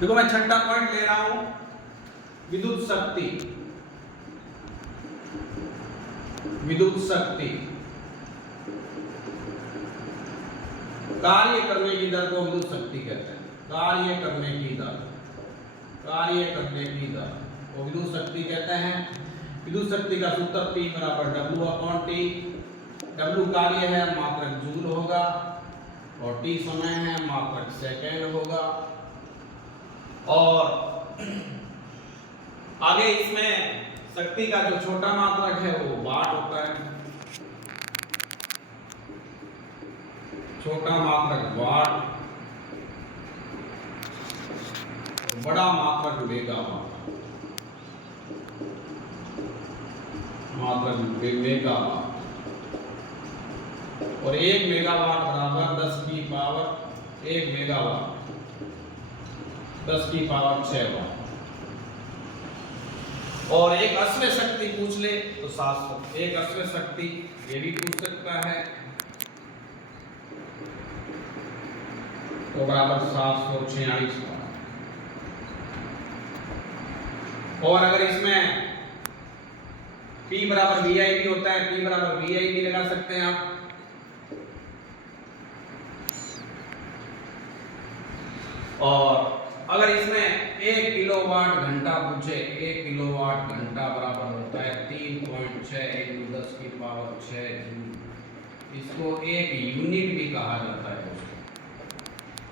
देखो मैं छठा पॉइंट ले रहा हूं, विद्युत शक्ति। विद्युत शक्ति कार्य करने की दर को विद्युत शक्ति कहते हैं। कार्य करने की दर, कार्य करने की दर को विद्युत शक्ति कहते हैं। विद्युत शक्ति का सूत्र P बराबर W/T। W कार्य है, मात्रक जूल होगा, और T समय है, मात्रक सेकेंड होगा। और आगे इसमें शक्ति का जो छोटा मात्रक है वो वाट होता है। छोटा मात्रक वाट, बड़ा मात्रक मेगावाट। मात्रक मेगावाट। और 1 मेगावाट बराबर 10 की पावर 1 मेगावाट 10 की पावर 6 वाट। और एक अश्व शक्ति पूछ ले तो 700। एक अश्व शक्ति ये भी पूछ सकता है, तो बराबर 746 वाट। और अगर इसमें P बराबर VI भी होता है, P बराबर VI भी लगा सकते हैं आप। और अगर इसमें 1 किलोवाट घंटा पूछे, 1 किलोवाट घंटा बराबर होता है 3.6 × 10 की पावर 6 जूल। इसको एक यूनिट भी कहा जाता है दोस्तों,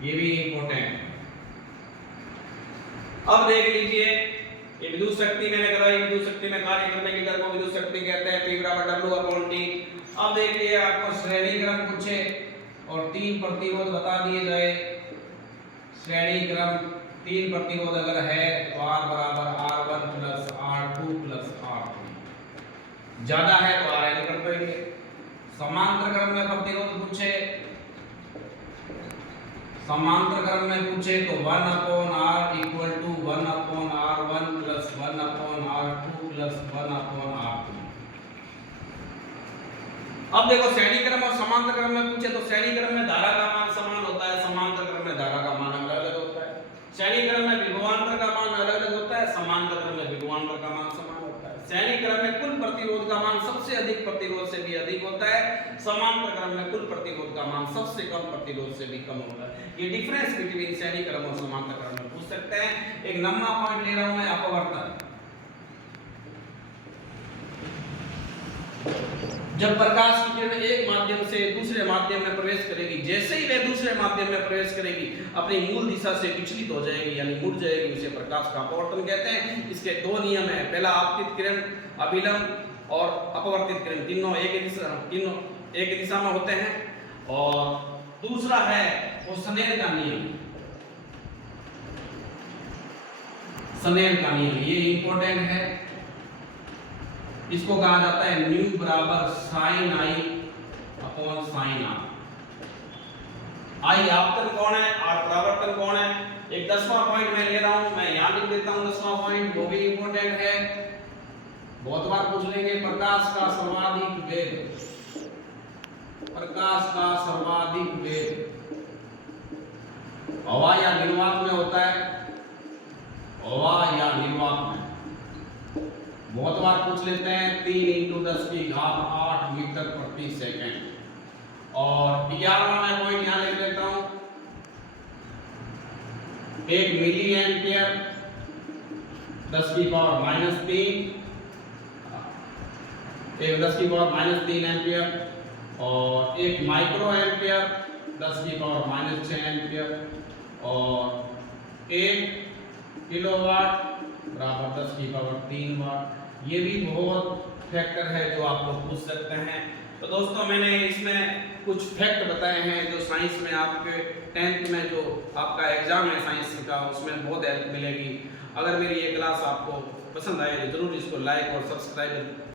ये भी इंपॉर्टेंट है। अब देख लीजिए, ये विद्युत शक्ति मैंने कराई। विद्युत शक्ति में कार्य करने की दर को विद्युत शक्ति कहते हैं, P बराबर W/T। अब देख लिए आपको श्रेणी क्रम पूछे और 3 प्रतिरोध बता दिए जाए। श्रेणी क्रम 3 प्रतिरोध अगर है तो R बराबर R1 + R2 + R3। ज्यादा है तो RN कर देंगे। समांतर क्रम में प्रतिरोध पूछे, समांतर क्रम में पूछे तो 1/R = 1/R1 + 1/R2 + 1/R3। अब देखो श्रेणी क्रम और समांतर क्रम में पूछे तो श्रेणी क्रम में धारा का मान समान होता है, समांतर क्रम में धारा का मान अलग-अलग होता है। श्रेणी क्रम में विभवांतर का मान अलग-अलग होता है, समांतर क्रम में विभवांतर का मान समान होता है। श्रेणी क्रम में कुल प्रतिरोध का मान सबसे अधिक प्रतिरोध से भी अधिक होता है, समांतर क्रम में कुल प्रतिरोध का मान सबसे कम प्रतिरोध से भी कम होता है। ये डिफरेंस बिटवीन श्रेणी क्रम और समांतर क्रम में पूछ सकते हैं। एक नंबर पॉइंट ले रहा हूं मैं, अपवर्तन। जब प्रकाश की किरण एक माध्यम से दूसरे माध्यम में प्रवेश करेगी, जैसे ही वह दूसरे माध्यम में प्रवेश करेगी अपनी मूल दिशा से विचलित हो जाएगी, यानी मुड़ जाएगी, उसे प्रकाश का अपवर्तन कहते हैं। इसके 2 नियम हैं। पहला, आपतित किरण, अभिलंब और अपवर्तित किरण तीनों एक ही दिशा में होते हैं। और दूसरा है वो स्नेल का नियम। स्नेल का नियम ये इंपॉर्टेंट है। इसको कहा जाता है न्यू बराबर sin I / sin R। I आपतन कोण है, R परावर्तन कोण है। एक 10वां पॉइंट मैं ले रहा हूं, मैं यहां लिख देता हूं 10वां पॉइंट, वो भी इंपॉर्टेंट है, बहुत बार पूछ लेंगे। प्रकाश का सर्वाधिक वेग, प्रकाश का सर्वाधिक वेग हवा या निर्वात में होता है। हवा या निर्वात में बहुत बार पूछ लेते हैं। 3 × 10⁸ मीटर प्रति सेकंड। और 11वां मैं पॉइंट यहां लिख देता हूं, 1 मिली एम्पियर 10⁻³ 10⁻³ एम्पियर। और 1 माइक्रो एम्पियर 10⁻⁻6 एम्पियर। और 1 किलोवाट बराबर 10⁻³ वाट। ये भी बहुत फैक्टर है जो आप लोग पूछ सकते हैं। तो दोस्तों मैंने इसमें कुछ फैक्ट बताए हैं जो साइंस में आपके 10th में जो आपका एग्जाम है साइंस का, उसमें बहुत हेल्प मिलेगी। अगर मेरी ये क्लास आपको पसंद आए तो जरूर इसको लाइक और सब्सक्राइब